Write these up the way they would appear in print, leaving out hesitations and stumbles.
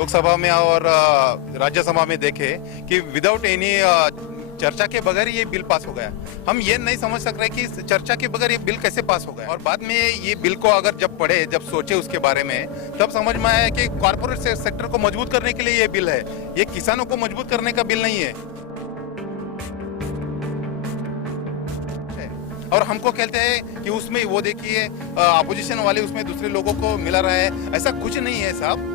लोकसभा में और राज्यसभा में देखे कि विदाउट एनी चर्चा के बगैर ये बिल पास हो गया। हम ये नहीं समझ सक रहे कि इस चर्चा के बगैर ये बिल कैसे पास हो गया। और बाद में ये बिल को अगर जब पढ़े, जब सोचे उसके बारे में, तब समझ में आया कि कॉर्पोरेट सेक्टर को मजबूत करने के लिए ये बिल है, ये किसानों को मजबूत करने का बिल नहीं है। और हमको कहते हैं कि उसमें वो देखिए अपोजिशन वाले उसमें दूसरे लोगों को मिला रहा है, ऐसा कुछ नहीं है साहब।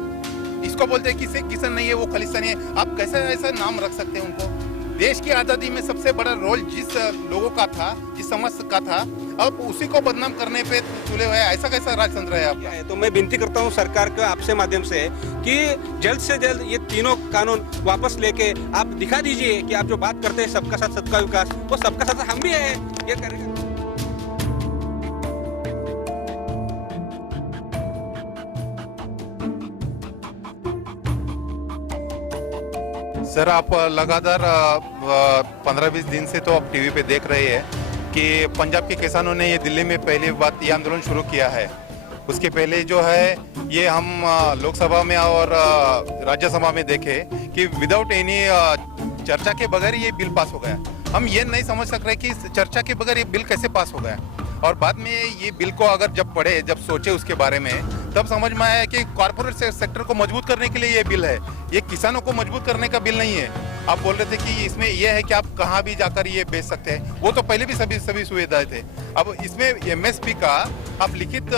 इसको बोलते हैं कि किसान नहीं है, वो खालिस्तानी है। आप कैसे ऐसा नाम रख सकते हैं उनको? देश की आजादी में सबसे बड़ा रोल जिस लोगों का था, जिस समाज का था, अब उसी को बदनाम करने पे तुले हुए, ऐसा कैसा राजतंत्र है आपका? तो मैं विनती करता हूं सरकार के आपसे माध्यम से कि जल्द से जल्द ये तीनों कानून वापस लेके आप दिखा दीजिए कि आप जो बात करते हैं सबका साथ सबका विकास, वो सबका साथ हम भी है, ये करेंगे। सर, आप लगातार 15-20 दिन से तो आप टीवी पे देख रहे हैं कि पंजाब के किसानों ने ये दिल्ली में पहली बात ये आंदोलन शुरू किया है। उसके पहले जो है ये हम लोकसभा में और राज्यसभा में देखे कि विदाउट एनी चर्चा के बगैर ये बिल पास हो गया। हम ये नहीं समझ सक रहे कि इस चर्चा के बगैर ये बिल कैसे पास हो गया। और बाद में ये बिल को अगर जब पढ़े, जब सोचे उसके बारे में, तब समझ में आया कि कॉर्पोरेट सेक्टर को मजबूत करने के लिए ये बिल है, ये किसानों को मजबूत करने का बिल नहीं है। आप बोल रहे थे कि इसमें यह है कि आप कहाँ भी जाकर ये बेच सकते हैं, वो तो पहले भी सभी सुविधाएं थे। अब इसमें एमएसपी का आप लिखित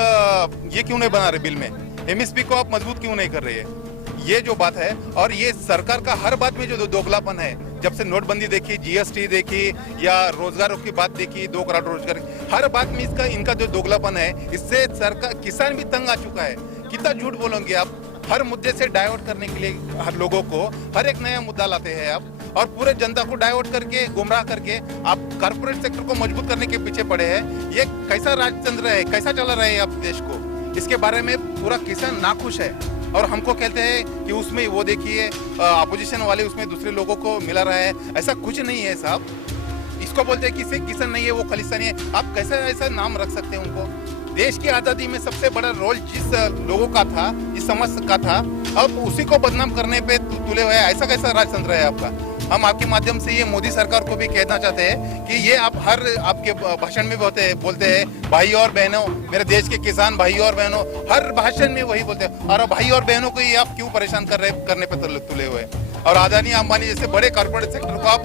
ये क्यों नहीं बना रहे बिल में? एमएसपी को आप मजबूत क्यों नहीं कर रहे हैं? ये जो बात है, और ये सरकार का हर बात में जो दोगलापन है, जब से नोटबंदी देखी, जीएसटी देखी, या रोजगारों की बात देखी, 2 करोड़ रोजगार, हर बात में इनका जो दोगलापन है, इससे सरकार, किसान भी तंग आ चुका है। कितना झूठ बोलोगे आप? हर मुद्दे से डाइवर्ट करने के लिए हर लोगों को हर एक नया मुद्दा लाते हैं आप, और पूरे जनता को डाइवर्ट करके, गुमराह करके आप कॉर्पोरेट सेक्टर को मजबूत करने के पीछे पड़े हैं। ये कैसा राजतंत्र है? कैसा चला रहे हैं आप देश को? इसके बारे में पूरा किसान नाखुश है। और हमको कहते हैं कि उसमें वो देखिए अपोजिशन वाले उसमें दूसरे लोगों को मिला रहा है, ऐसा कुछ नहीं है साहब। इसको बोलते हैं कि किसान नहीं है, वो खालिस्तानी है। आप कैसे ऐसा नाम रख सकते हैं उनको? देश की आजादी में सबसे बड़ा रोल जिस लोगों का था, जिस समाज का था, अब उसी को बदनाम करने पे तुले हुए, ऐसा कैसा राजतंत्र है आपका? हम आपके माध्यम से ये मोदी सरकार को भी कहना चाहते हैं कि ये आप हर आपके भाषण में बोलते हैं भाई और बहनों, मेरे देश के किसान भाई और बहनों, हर भाषण में वही बोलते हैं। और भाई और बहनों को ये आप क्यों परेशान करने पे तुले हुए? और अदानी अंबानी जैसे बड़े कॉर्पोरेट सेक्टर को आप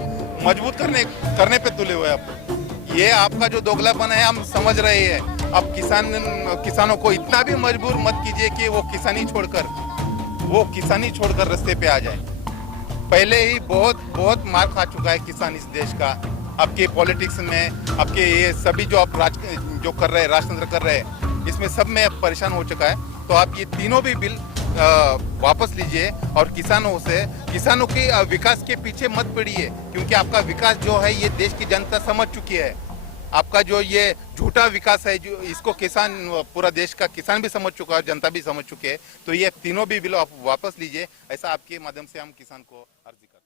मजबूत करने पे तुले हुए। आप ये आपका जो दोगलापन है हम समझ रहे हैं। अब किसानों को इतना भी मजबूर मत कीजिए कि वो किसानी छोड़कर रास्ते पे आ जाए। पहले ही बहुत मार खा चुका है किसान इस देश का। आपके पॉलिटिक्स में, आपके ये सभी जो आप जो कर रहे हैं, राजतंत्र कर रहे हैं, इसमें सब में परेशान हो चुका है। तो आप ये तीनों भी बिल वापस लीजिए और किसानों के विकास के पीछे मत पड़िए, क्योंकि आपका विकास जो है ये देश की जनता समझ चुकी है। आपका जो ये झूठा विकास है, जो इसको पूरा देश का किसान भी समझ चुका है, जनता भी समझ चुके हैं। तो ये तीनों भी बिल आप वापस लीजिए, ऐसा आपके माध्यम से हम किसान को अर्जी करते हैं।